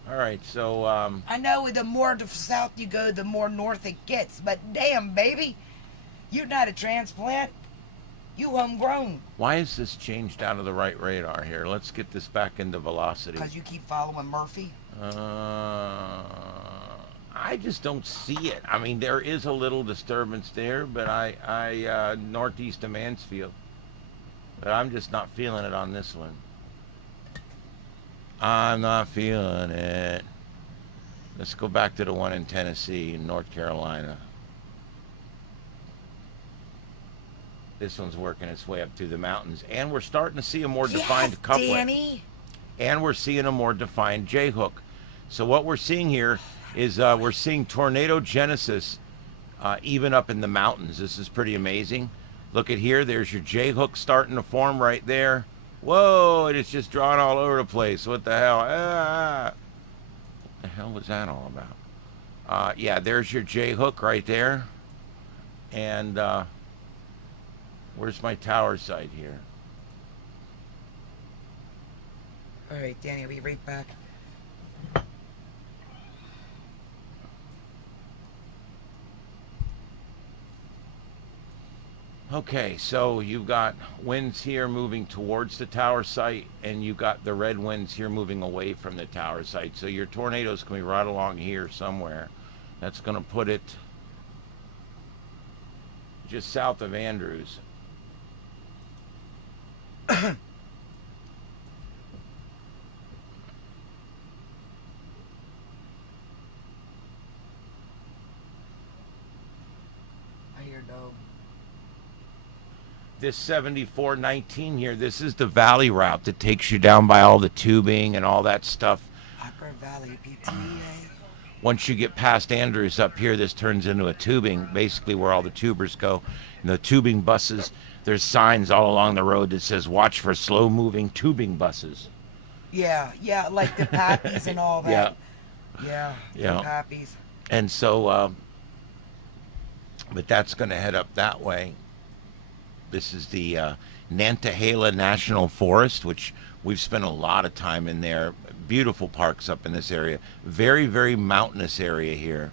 All right, so... I know the more to south you go, the more north it gets. But damn, baby, you're not a transplant. You homegrown. Why is this changed out of the right radar here? Let's get this back into velocity. Because you keep following Murphy? I just don't see it. I mean, there is a little disturbance there, but I northeast of Mansfield. But I'm just not feeling it on this one. I'm not feeling it. Let's go back to the one in Tennessee and North Carolina. This one's working its way up through the mountains. And we're starting to see a more defined couplet. Danny. And we're seeing a more defined J-hook. So what we're seeing here is we're seeing tornado genesis even up in the mountains. This is pretty amazing. Look at here. There's your J-hook starting to form right there. Whoa, and it's just drawn all over the place. What the hell? What the hell was that all about? Yeah, there's your J-hook right there. And where's my tower site here? All right, Danny, I'll be right back. Okay, so you've got winds here moving towards the tower site, and you've got the red winds here moving away from the tower site. So your tornadoes can be right along here somewhere. That's going to put it just south of Andrews. I hear dog. This 7419 here, this is the valley route that takes you down by all the tubing and all that stuff. Upper Valley PTA. Once you get past Andrews up here, this turns into a tubing, basically where all the tubers go. And the tubing buses, there's signs all along the road that says, watch for slow-moving tubing buses. Yeah, like the poppies and all that. Yeah. The poppies. And so, but that's going to head up that way. This is the Nantahala National Forest, which we've spent a lot of time in there. Beautiful parks up in this area. Very, very mountainous area here.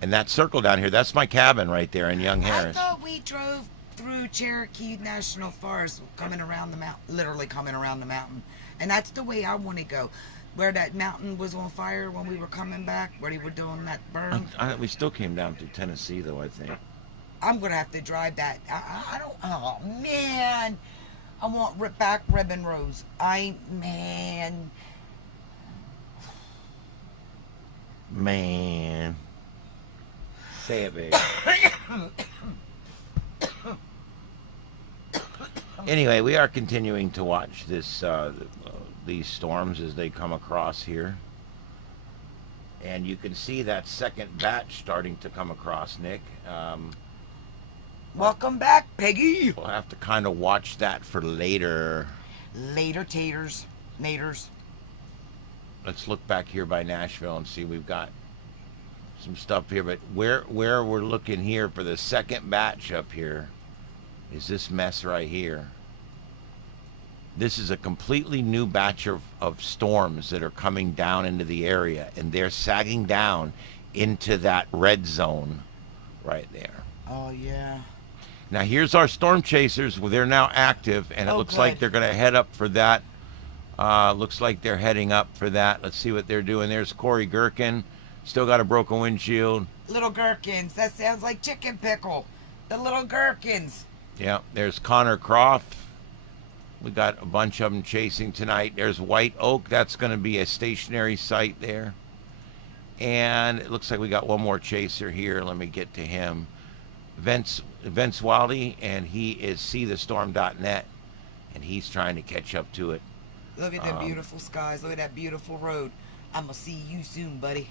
And that circle down here, that's my cabin right there in Young Harris. I thought we drove through Cherokee National Forest, coming around the mountain, literally coming around the mountain. And that's the way I want to go. Where that mountain was on fire when we were coming back, where they were doing that burn. We still came down through Tennessee, though, I think. I'm going to have to drive that. I don't, oh man. I want back Ribbon Rose. Man. Man. Say it, baby. Anyway, we are continuing to watch these storms as they come across here. And you can see that second batch starting to come across, Nick. Welcome back, Peggy. We'll have to kind of watch that for later. Later, taters. Naters. Let's look back here by Nashville and see. We've got some stuff here, but where we're looking here for the second batch up here is this mess right here. This is a completely new batch of storms that are coming down into the area, and they're sagging down into that red zone right there. Oh, yeah. Now, here's our storm chasers. Well, they're now active, and it looks like they're going to head up for that. Looks like they're heading up for that. Let's see what they're doing. There's Corey Gherkin. Still got a broken windshield. Little gherkins. That sounds like chicken pickle. The little gherkins. Yeah, there's Connor Croft. We got a bunch of them chasing tonight. There's White Oak. That's going to be a stationary site there. And it looks like we got one more chaser here. Let me get to him. Vince Wildy, and he is seethestorm.net, and he's trying to catch up to it. Look at the beautiful skies. Look at that beautiful road. I'm going to see you soon, buddy.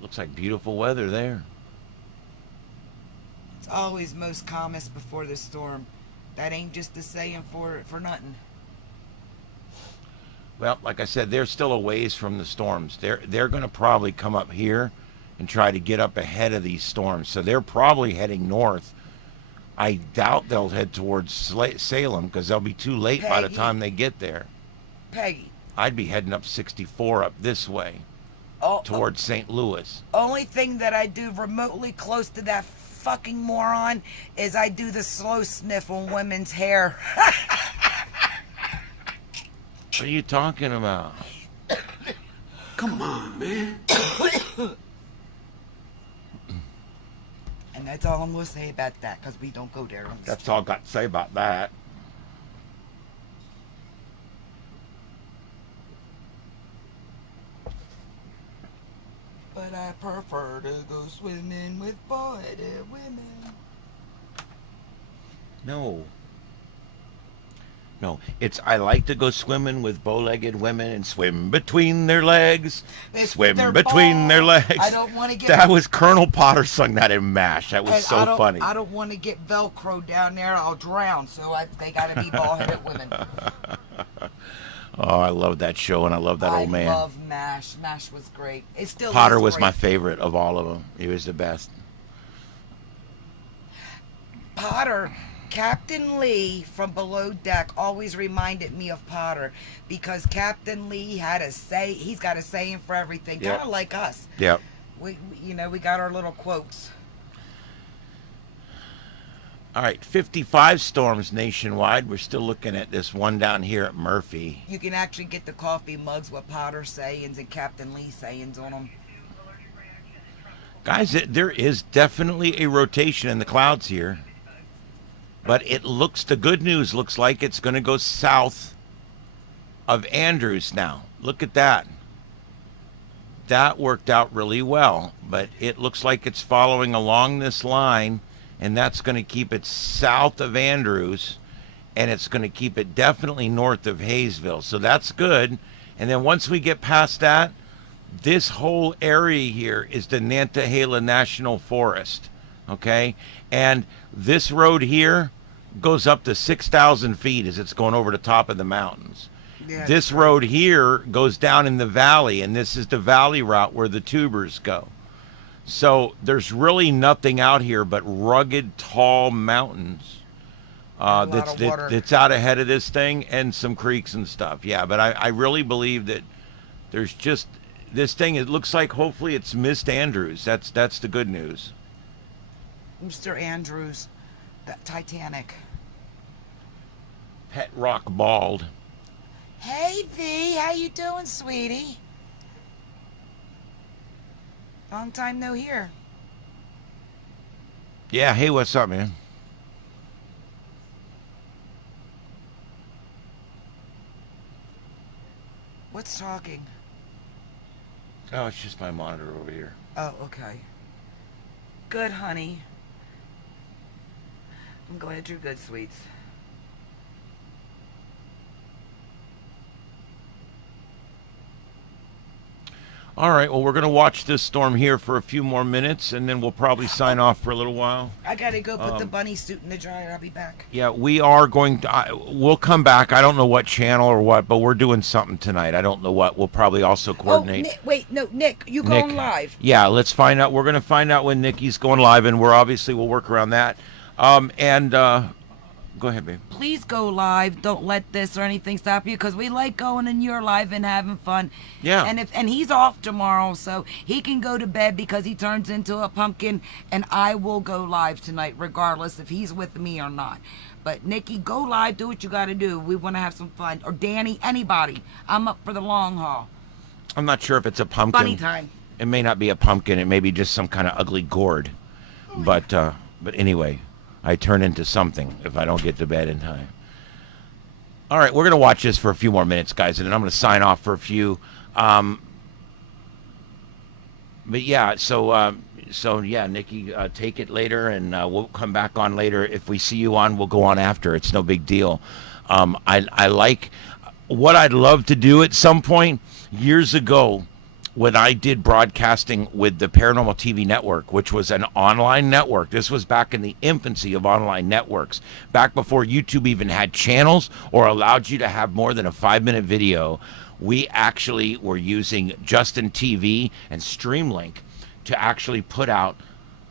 Looks like beautiful weather there. It's always most calmest before the storm. That ain't just a saying for nothing. Well, like I said, they're still a ways from the storms. They're going to probably come up here and try to get up ahead of these storms. So they're probably heading north. I doubt they'll head towards Salem because they'll be too late by the time they get there. Peggy. I'd be heading up 64 up this way towards St. Louis. Only thing that I do remotely close to that fucking moron is I do the slow sniff on women's hair. What are you talking about? Come on, man. And that's all I'm going to say about that, because we don't go there. That's all I got to say about that. But I prefer to go swimming with boy-headed women. No, it's I like to go swimming with bow-legged women and swim between their legs. Swim between their legs. I don't want to get... That was Colonel Potter sung that in MASH. That was so funny. I don't want to get Velcro down there. I'll drown. So they got to be bald-headed women. Oh, I love that show, and I love that old man. I love MASH. MASH was great. It still Potter is was great. my favorite of all of them. He was the best. Potter... Captain Lee from Below Deck always reminded me of Potter because Captain Lee had a say. He's got a saying for everything, kind of like us. Yep. We got our little quotes. All right, 55 storms nationwide. We're still looking at this one down here at Murphy. You can actually get the coffee mugs with Potter sayings and Captain Lee sayings on them. Guys, there is definitely a rotation in the clouds here. But the good news looks like it's going to go south of Andrews now. Look at that. That worked out really well. But it looks like it's following along this line. And that's going to keep it south of Andrews. And it's going to keep it definitely north of Hayesville. So that's good. And then once we get past that, this whole area here is the Nantahala National Forest. Okay? And this road here goes up to 6,000 feet as it's going over the top of the mountains. Yeah, this road here goes down in the valley, and this is the valley route where the tubers go. So there's really nothing out here but rugged, tall mountains. And a lot of water. That's out ahead of this thing, and some creeks and stuff. Yeah, but I really believe that there's just this thing. It looks like hopefully it's Missed Andrews. That's the good news. Mr. Andrews, that Titanic. Pet Rock Bald. Hey V, how you doing, sweetie? Long time no hear. Yeah. Hey, what's up, man? What's talking? Oh, it's just my monitor over here. Oh, okay. Good, honey. I'm glad you're good, sweets. All right, well, we're going to watch this storm here for a few more minutes, and then we'll probably sign off for a little while. I gotta go put the bunny suit in the dryer. I'll be back. Yeah, we are going to, we'll come back. I don't know what channel or what, but we're doing something tonight. I don't know what. We'll probably also coordinate. Oh, Nick, Nick, you going live? Yeah, let's find out. We're going to find out when Nikki's going live, and we'll work around that. Go ahead, babe. Please go live. Don't let this or anything stop you, because we like going in your live and having fun. Yeah. And he's off tomorrow, so he can go to bed because he turns into a pumpkin, and I will go live tonight regardless if he's with me or not. But Nikki, go live. Do what you got to do. We want to have some fun. Or Danny, anybody. I'm up for the long haul. I'm not sure if it's a pumpkin. Funny time. It may not be a pumpkin. It may be just some kind of ugly gourd. But anyway, I turn into something if I don't get to bed in time. All right, we're going to watch this for a few more minutes, guys, and then I'm going to sign off for a few. But yeah, so yeah, Nikki, take it later, and we'll come back on later. If we see you on, we'll go on after. It's no big deal. I like what I'd love to do at some point years ago when I did broadcasting with the Paranormal TV Network, which was an online network. This was back in the infancy of online networks, back before YouTube even had channels or allowed you to have more than a 5-minute video. We actually were using Justin TV and Streamlink to actually put out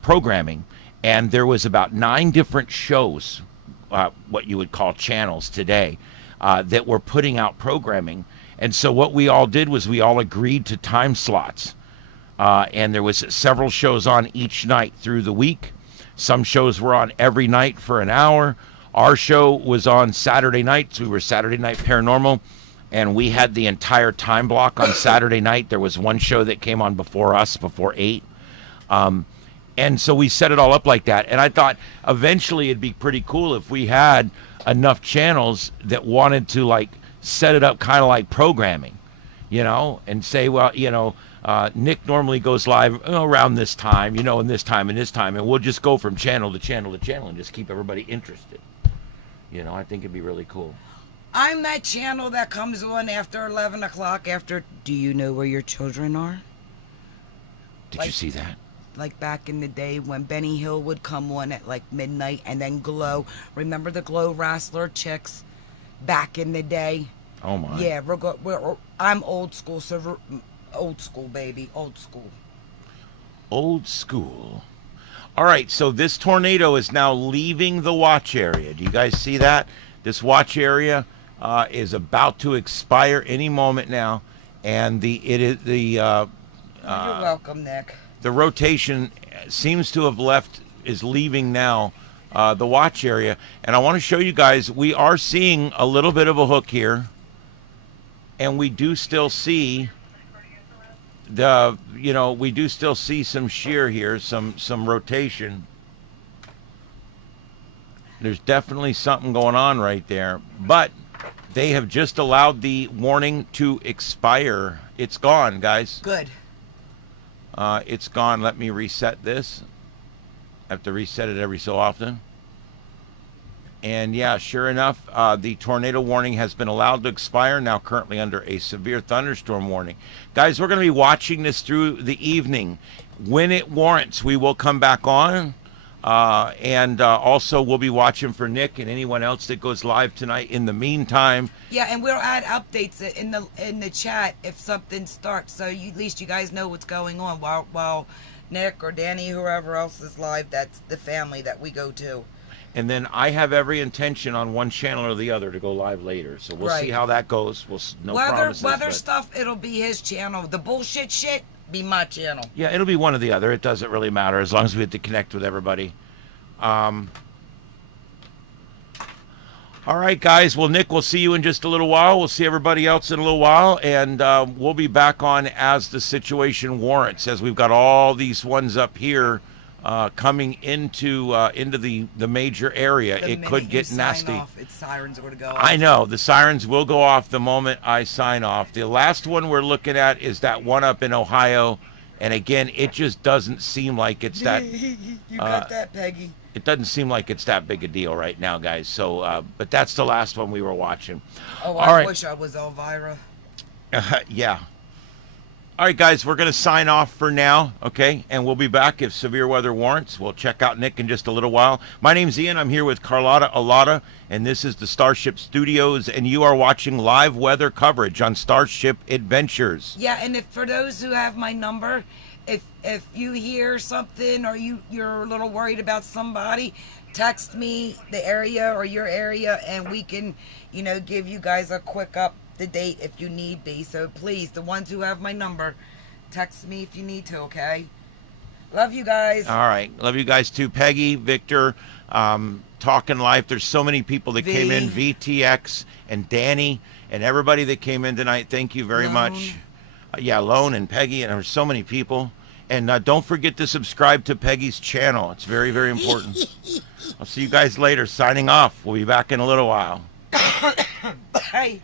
programming. And there was about 9 different shows, what you would call channels today, that were putting out programming. And so what we all did was we all agreed to time slots. And there was several shows on each night through the week. Some shows were on every night for an hour. Our show was on Saturday nights. We were Saturday Night Paranormal. And we had the entire time block on Saturday night. There was one show that came on before us, before 8. And so we set it all up like that. And I thought eventually it'd be pretty cool if we had enough channels that wanted to, like, set it up kind of like programming, and say, well, Nick normally goes live around this time, and this time and this time, and we'll just go from channel to channel to channel and just keep everybody interested. I think it'd be really cool. I'm that channel that comes on after 11 o'clock after, do you know where your children are? Did you see that? Like back in the day when Benny Hill would come on at like midnight and then Glow. Remember the Glow Wrestler chicks back in the day? Oh my. Yeah, I'm old school, so old school, baby, old school. Old school. All right, so this tornado is now leaving the watch area. Do you guys see that? This watch area is about to expire any moment now, and you're welcome, Nick. The rotation seems to have is leaving now the watch area, and I want to show you guys, we are seeing a little bit of a hook here, and we do still see some shear here, some rotation. There's definitely something going on right there, but they have just allowed the warning to expire. It's gone, guys. Good. It's gone. Let me reset this. I have to reset it every so often. And yeah, sure enough, the tornado warning has been allowed to expire, now currently under a severe thunderstorm warning. Guys, we're going to be watching this through the evening. When it warrants, we will come back on. And also we'll be watching for Nick and anyone else that goes live tonight. In the meantime, yeah, and we'll add updates in the chat if something starts, so at least you guys know what's going on while Nick or Danny, whoever else is live, that's the family that we go to. And then I have every intention on one channel or the other to go live later. So we'll see how that goes. No promises. Weather stuff, it'll be his channel. The bullshit shit, be my channel. Yeah, it'll be one or the other. It doesn't really matter as long as we have to connect with everybody. All right, guys. Well, Nick, we'll see you in just a little while. We'll see everybody else in a little while. And we'll be back on as the situation warrants, as we've got all these ones up here coming into the major area. It could get nasty. Off, its sirens are going to go off. I know. The sirens will go off the moment I sign off. The last one we're looking at is that one up in Ohio. And again, it just doesn't seem like it's that... You got that, Peggy. It doesn't seem like it's that big a deal right now, guys. So, but that's the last one we were watching. Oh, All right. Wish I was Elvira. Yeah. All right, guys, we're going to sign off for now, okay? And we'll be back if severe weather warrants. We'll check out Nick in just a little while. My name's Ian. I'm here with Carlotta Alata, and this is the Starship Studios, and you are watching live weather coverage on Starship Adventures. Yeah, and if for those who have my number, if you hear something or you're a little worried about somebody, text me the area or your area, and we can, give you guys a quick up-to-date if you need be. So please, the ones who have my number, text me if you need to, okay? Love you guys. All right. Love you guys too. Peggy, Victor, Talking Life. There's so many people that came in. VTX and Danny and everybody that came in tonight. Thank you very much. Lone and Peggy, and there's so many people. And don't forget to subscribe to Peggy's channel. It's very, very important. I'll see you guys later. Signing off. We'll be back in a little while. Bye.